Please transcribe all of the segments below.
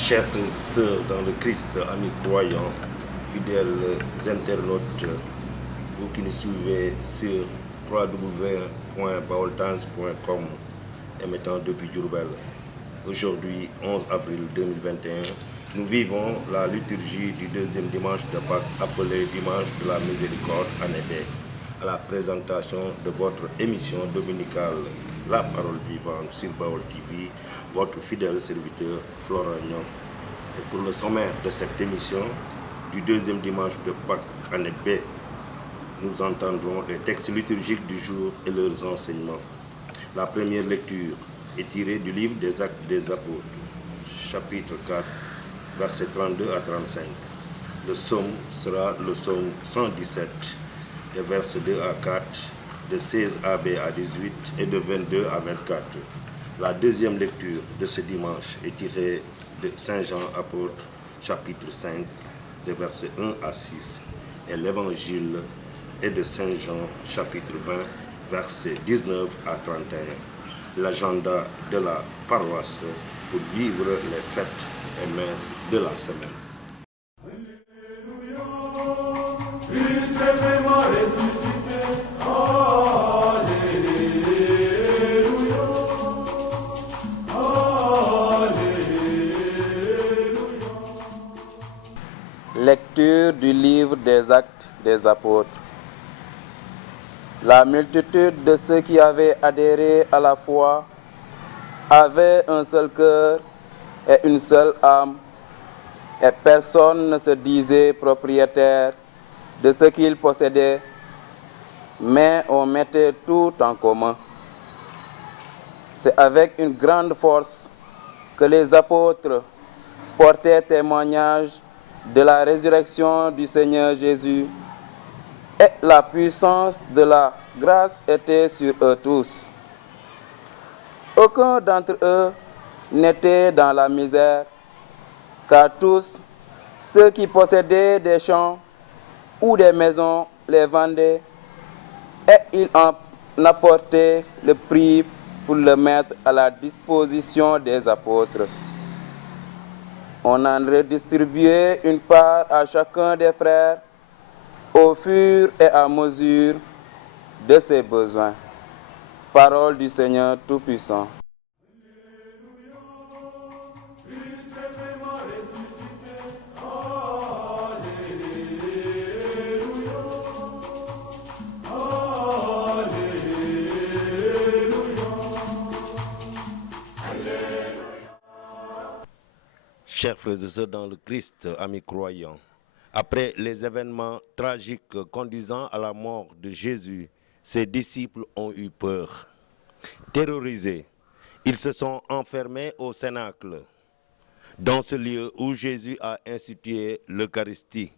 Chers frères et sœurs dans le Christ, amis croyants, fidèles internautes, vous qui nous suivez sur www.baoltimes.com émettant depuis Diourbel. Aujourd'hui, 11 avril 2021, nous vivons la liturgie du deuxième dimanche de Pâques appelé Dimanche de la Miséricorde année B, à la présentation de votre émission dominicale La Parole Vivante sur Baol TV, votre fidèle serviteur Florent Niang. Et pour le sommaire de cette émission du deuxième dimanche de Pâques année B, nous entendrons les textes liturgiques du jour et leurs enseignements. La première lecture est tirée du livre des Actes des Apôtres, chapitre 4, versets 32 à 35. Le psaume sera le psaume 117, des versets 2 à 4, de 16ab à 18 et de 22 à 24. La deuxième lecture de ce dimanche est tirée de Saint Jean apôtre, chapitre 5, des versets 1 à 6, et l'évangile est de Saint Jean, chapitre 20, versets 19 à 31. L'agenda de la paroisse pour vivre les fêtes et messes de la semaine. Lecture du livre des Actes des Apôtres. La multitude de ceux qui avaient adhéré à la foi avait un seul cœur et une seule âme, et personne ne se disait propriétaire de ce qu'il possédait, mais on mettait tout en commun. C'est avec une grande force que les apôtres portaient témoignage de la résurrection du Seigneur Jésus, et la puissance de la grâce était sur eux tous. Aucun d'entre eux n'était dans la misère, car tous ceux qui possédaient des champs ou des maisons les vendaient, et ils en apportaient le prix pour le mettre à la disposition des apôtres. On en redistribuait une part à chacun des frères au fur et à mesure de ses besoins. Parole du Seigneur Tout-Puissant. Chers frères et sœurs dans le Christ, amis croyants, après les événements tragiques conduisant à la mort de Jésus, ses disciples ont eu peur. Terrorisés, ils se sont enfermés au Cénacle, dans ce lieu où Jésus a institué l'Eucharistie.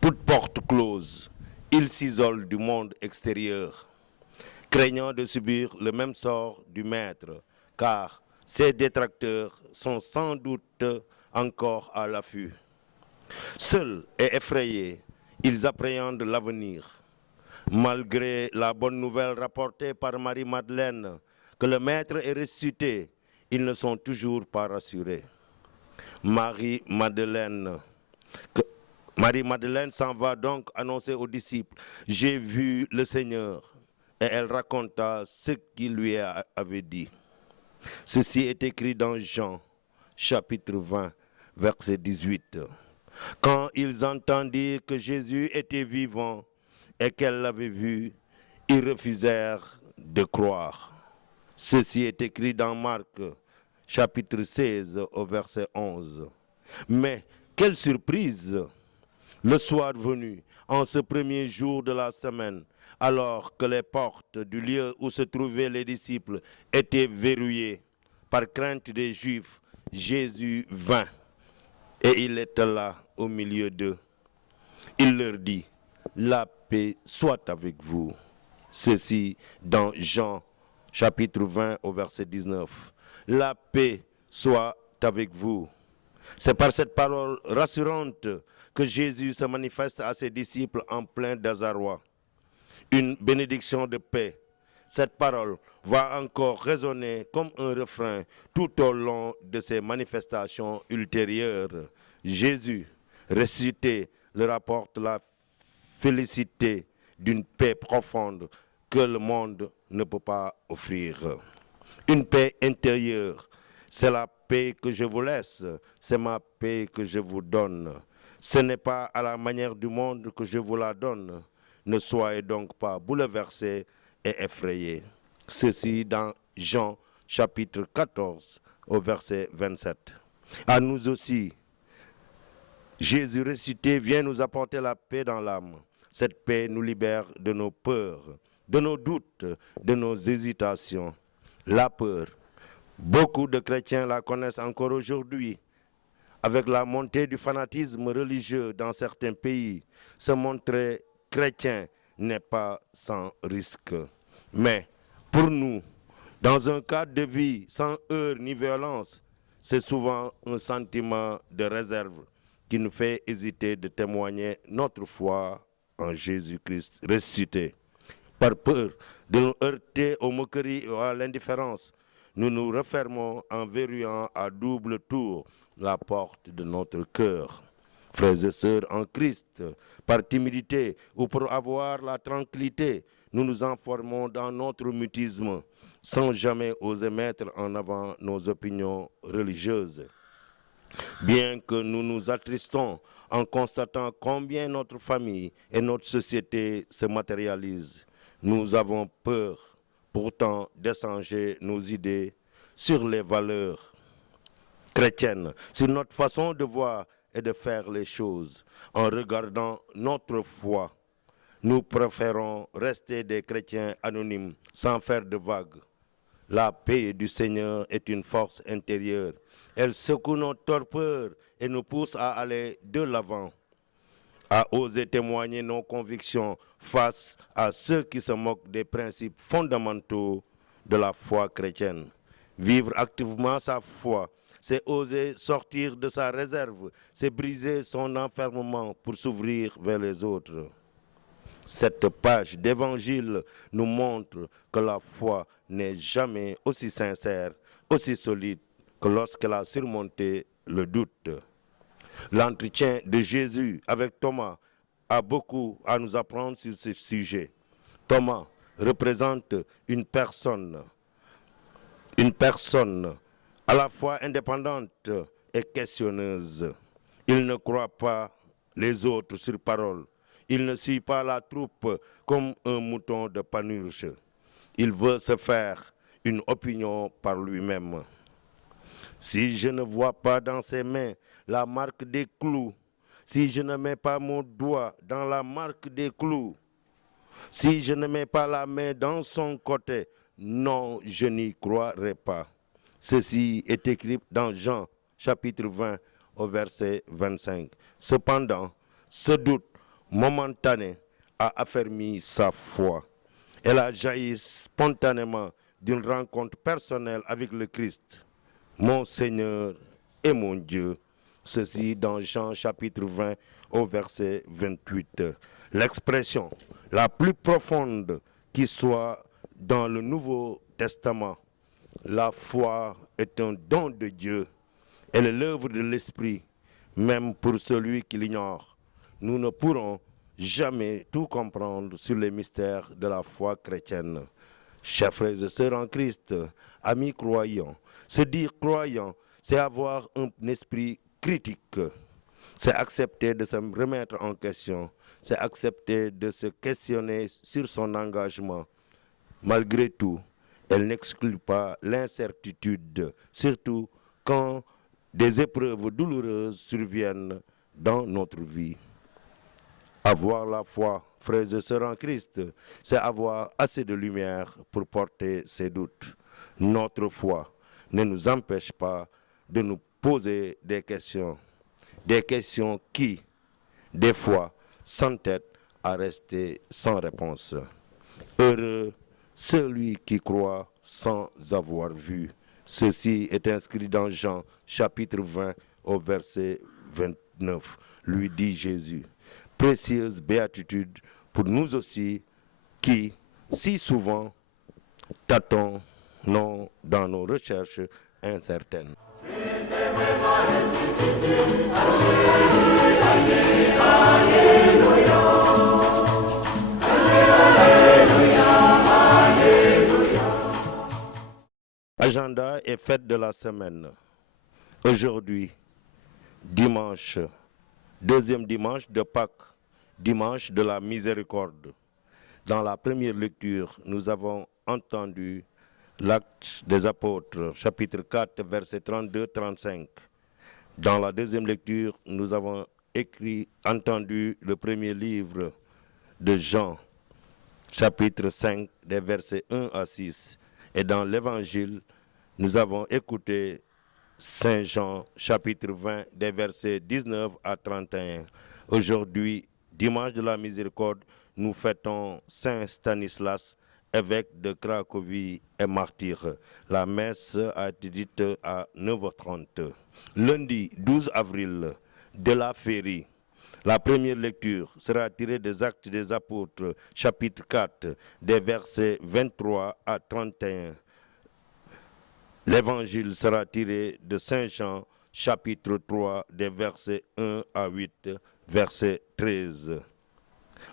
Toutes portes closes, ils s'isolent du monde extérieur, craignant de subir le même sort du Maître, car ses détracteurs sont sans doute encore à l'affût. Seuls et effrayés, ils appréhendent l'avenir. Malgré la bonne nouvelle rapportée par Marie-Madeleine que le Maître est ressuscité, ils ne sont toujours pas rassurés. Marie-Madeleine s'en va donc annoncer aux disciples « J'ai vu le Seigneur » et elle raconta ce qu'il lui avait dit. Ceci est écrit dans Jean, chapitre 20, verset 18. Quand ils entendirent que Jésus était vivant et qu'elle l'avait vu, ils refusèrent de croire. Ceci est écrit dans Marc, chapitre 16, au verset 11. Mais quelle surprise! Le soir venu, en ce premier jour de la semaine, alors que les portes du lieu où se trouvaient les disciples étaient verrouillées par crainte des Juifs, Jésus vint et il était là au milieu d'eux. Il leur dit, la paix soit avec vous. Ceci dans Jean chapitre 20 au verset 19. La paix soit avec vous. C'est par cette parole rassurante que Jésus se manifeste à ses disciples en plein désarroi. Une bénédiction de paix. Cette parole va encore résonner comme un refrain tout au long de ces manifestations ultérieures. Jésus, ressuscité, leur apporte la félicité d'une paix profonde que le monde ne peut pas offrir. Une paix intérieure, c'est la paix que je vous laisse, c'est ma paix que je vous donne. Ce n'est pas à la manière du monde que je vous la donne. Ne soyez donc pas bouleversés et effrayés. Ceci dans Jean chapitre 14 au verset 27. À nous aussi, Jésus ressuscité vient nous apporter la paix dans l'âme. Cette paix nous libère de nos peurs, de nos doutes, de nos hésitations. La peur, beaucoup de chrétiens la connaissent encore aujourd'hui. Avec la montée du fanatisme religieux dans certains pays, se montrer chrétien n'est pas sans risque. Mais pour nous, dans un cadre de vie sans heurts ni violence, c'est souvent un sentiment de réserve qui nous fait hésiter de témoigner notre foi en Jésus-Christ ressuscité. Par peur de nous heurter aux moqueries et à l'indifférence, nous nous refermons en verrouillant à double tour la porte de notre cœur. Frères et sœurs en Christ, par timidité ou pour avoir la tranquillité, nous nous enfermons dans notre mutisme sans jamais oser mettre en avant nos opinions religieuses. Bien que nous nous attristons en constatant combien notre famille et notre société se matérialisent, nous avons peur pourtant d'échanger nos idées sur les valeurs chrétiennes, sur notre façon de voir et de faire les choses. En regardant notre foi, nous préférons rester des chrétiens anonymes sans faire de vagues. La paix du Seigneur est une force intérieure. Elle secoue notre torpeur et nous pousse à aller de l'avant, à oser témoigner nos convictions face à ceux qui se moquent des principes fondamentaux de la foi chrétienne. Vivre activement sa foi, c'est oser sortir de sa réserve, c'est briser son enfermement pour s'ouvrir vers les autres. Cette page d'évangile nous montre que la foi n'est jamais aussi sincère, aussi solide que lorsqu'elle a surmonté le doute. L'entretien de Jésus avec Thomas a beaucoup à nous apprendre sur ce sujet. Thomas représente une personne à la fois indépendante et questionneuse. Il ne croit pas les autres sur parole. Il ne suit pas la troupe comme un mouton de panurge. Il veut se faire une opinion par lui-même. Si je ne vois pas dans ses mains la marque des clous, si je ne mets pas mon doigt dans la marque des clous, si je ne mets pas la main dans son côté, non, je n'y croirai pas. Ceci est écrit dans Jean, chapitre 20, au verset 25. Cependant, ce doute momentané a affermi sa foi. Elle a jailli spontanément d'une rencontre personnelle avec le Christ, mon Seigneur et mon Dieu. Ceci dans Jean chapitre 20 au verset 28. L'expression la plus profonde qui soit dans le Nouveau Testament. La foi est un don de Dieu. Elle est l'œuvre de l'Esprit, même pour celui qui l'ignore. Nous ne pourrons jamais tout comprendre sur les mystères de la foi chrétienne. Chers frères et sœurs en Christ, amis croyants, se dire croyant, c'est avoir un esprit critique. C'est accepter de se remettre en question. C'est accepter de se questionner sur son engagement. Malgré tout, elle n'exclut pas l'incertitude, surtout quand des épreuves douloureuses surviennent dans notre vie. Avoir la foi, frères et sœurs en Christ, c'est avoir assez de lumière pour porter ses doutes. Notre foi ne nous empêche pas de nous poser des questions qui, des fois, s'entêtent à rester sans réponse. Heureux celui qui croit sans avoir vu. Ceci est inscrit dans Jean, chapitre 20, au verset 29. Lui dit Jésus. Précieuse béatitude pour nous aussi qui, si souvent, tâtonnons dans nos recherches incertaines. Agenda et fête de la semaine. Aujourd'hui, dimanche, deuxième dimanche de Pâques, dimanche de la miséricorde. Dans la première lecture, nous avons entendu l'Acte des Apôtres, chapitre 4, versets 32-35. Dans la deuxième lecture, nous avons entendu le premier livre de Jean, chapitre 5, des versets 1 à 6. Et dans l'Évangile, nous avons écouté Saint Jean, chapitre 20, des versets 19 à 31. Aujourd'hui, dimanche de la miséricorde, nous fêtons Saint Stanislas, évêque de Cracovie et martyr. La messe a été dite à 9h30. Lundi 12 avril, de la Férie. La première lecture sera tirée des Actes des Apôtres, chapitre 4, des versets 23 à 31. L'évangile sera tiré de Saint Jean, chapitre 3, des versets 1 à 8, verset 13.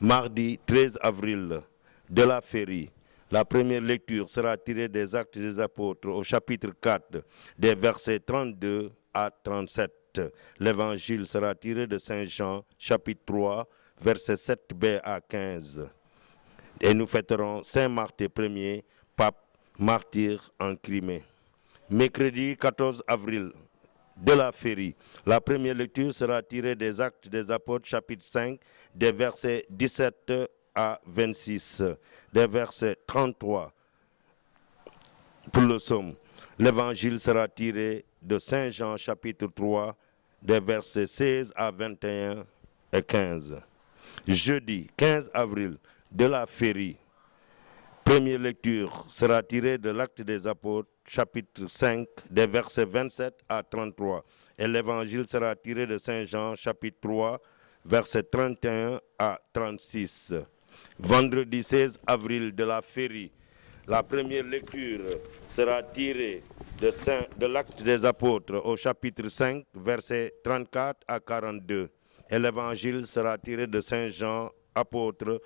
Mardi 13 avril, de la Férie. La première lecture sera tirée des Actes des Apôtres au chapitre 4, des versets 32 à 37. L'évangile sera tiré de Saint Jean, chapitre 3, versets 7b à 15. Et nous fêterons Saint Martin Ier, pape martyr en Crimée. Mercredi 14 avril, de la Férie. La première lecture sera tirée des Actes des Apôtres, chapitre 5, des versets 17 à 26, des versets 33 pour le psaume. L'évangile sera tiré de Saint Jean, chapitre 3, des versets 16 à 21 et 15. Jeudi 15 avril, de la Férie. Première lecture sera tirée de l'Acte des Apôtres, chapitre 5, des versets 27 à 33. Et l'évangile sera tiré de Saint Jean, chapitre 3, versets 31 à 36. Vendredi 16 avril, de la Férie. La première lecture sera tirée de l'Acte des Apôtres au chapitre 5, versets 34 à 42. Et l'évangile sera tiré de Saint Jean, apôtre,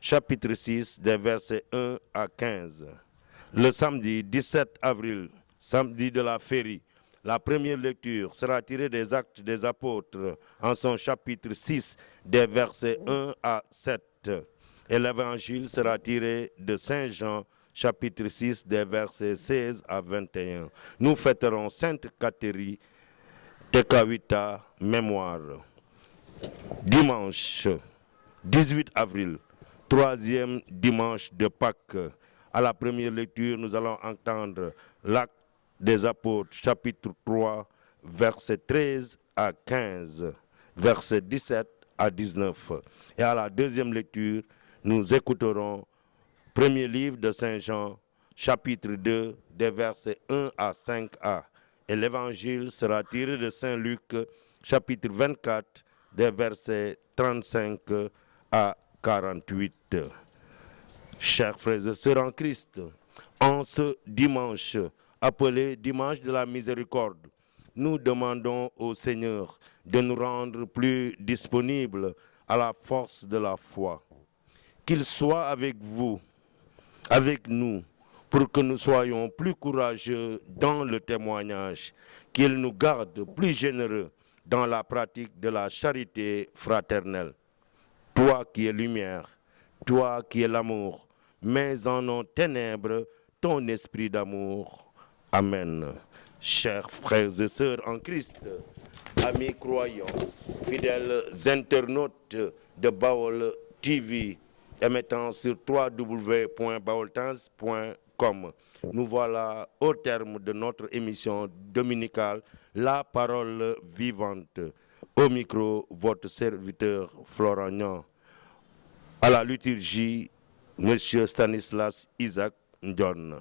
chapitre 6, des versets 1 à 15. Le samedi 17 avril, samedi de la Férie, la première lecture sera tirée des Actes des Apôtres en son chapitre 6, des versets 1 à 7. Et l'évangile sera tiré de Saint Jean, chapitre 6, des versets 16 à 21. Nous fêterons Sainte Catherine Tekaouita mémoire. Dimanche 18 avril, troisième dimanche de Pâques. À la première lecture, nous allons entendre l'Acte des Apôtres, chapitre 3, versets 13 à 15, versets 17 à 19. Et à la deuxième lecture, nous écouterons premier livre de Saint Jean, chapitre 2, des versets 1 à 5a. Et l'évangile sera tiré de Saint Luc, chapitre 24, des versets 35 à 48. Chers frères et sœurs en Christ, en ce dimanche, appelé dimanche de la miséricorde, nous demandons au Seigneur de nous rendre plus disponibles à la force de la foi. Qu'il soit avec vous, avec nous, pour que nous soyons plus courageux dans le témoignage, qu'il nous garde plus généreux dans la pratique de la charité fraternelle. Toi qui es lumière, toi qui es l'amour, mets en nos ténèbres ton esprit d'amour. Amen. Chers frères et sœurs en Christ, amis croyants, fidèles internautes de Baol TV, émettant sur www.baoltans.com. Nous voilà au terme de notre émission dominicale La Parole Vivante. Au micro, votre serviteur Florent Niang. À la liturgie, M. Stanislas Isaac Ndion.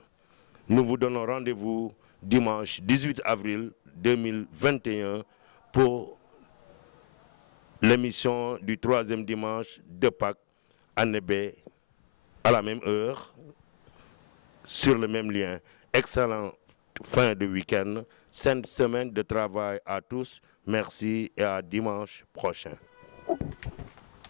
Nous vous donnons rendez-vous dimanche 18 avril 2021 pour l'émission du troisième dimanche de Pâques à Nébé, à la même heure, sur le même lien. Excellent fin de week-end, sainte semaine de travail à tous. Merci et à dimanche prochain.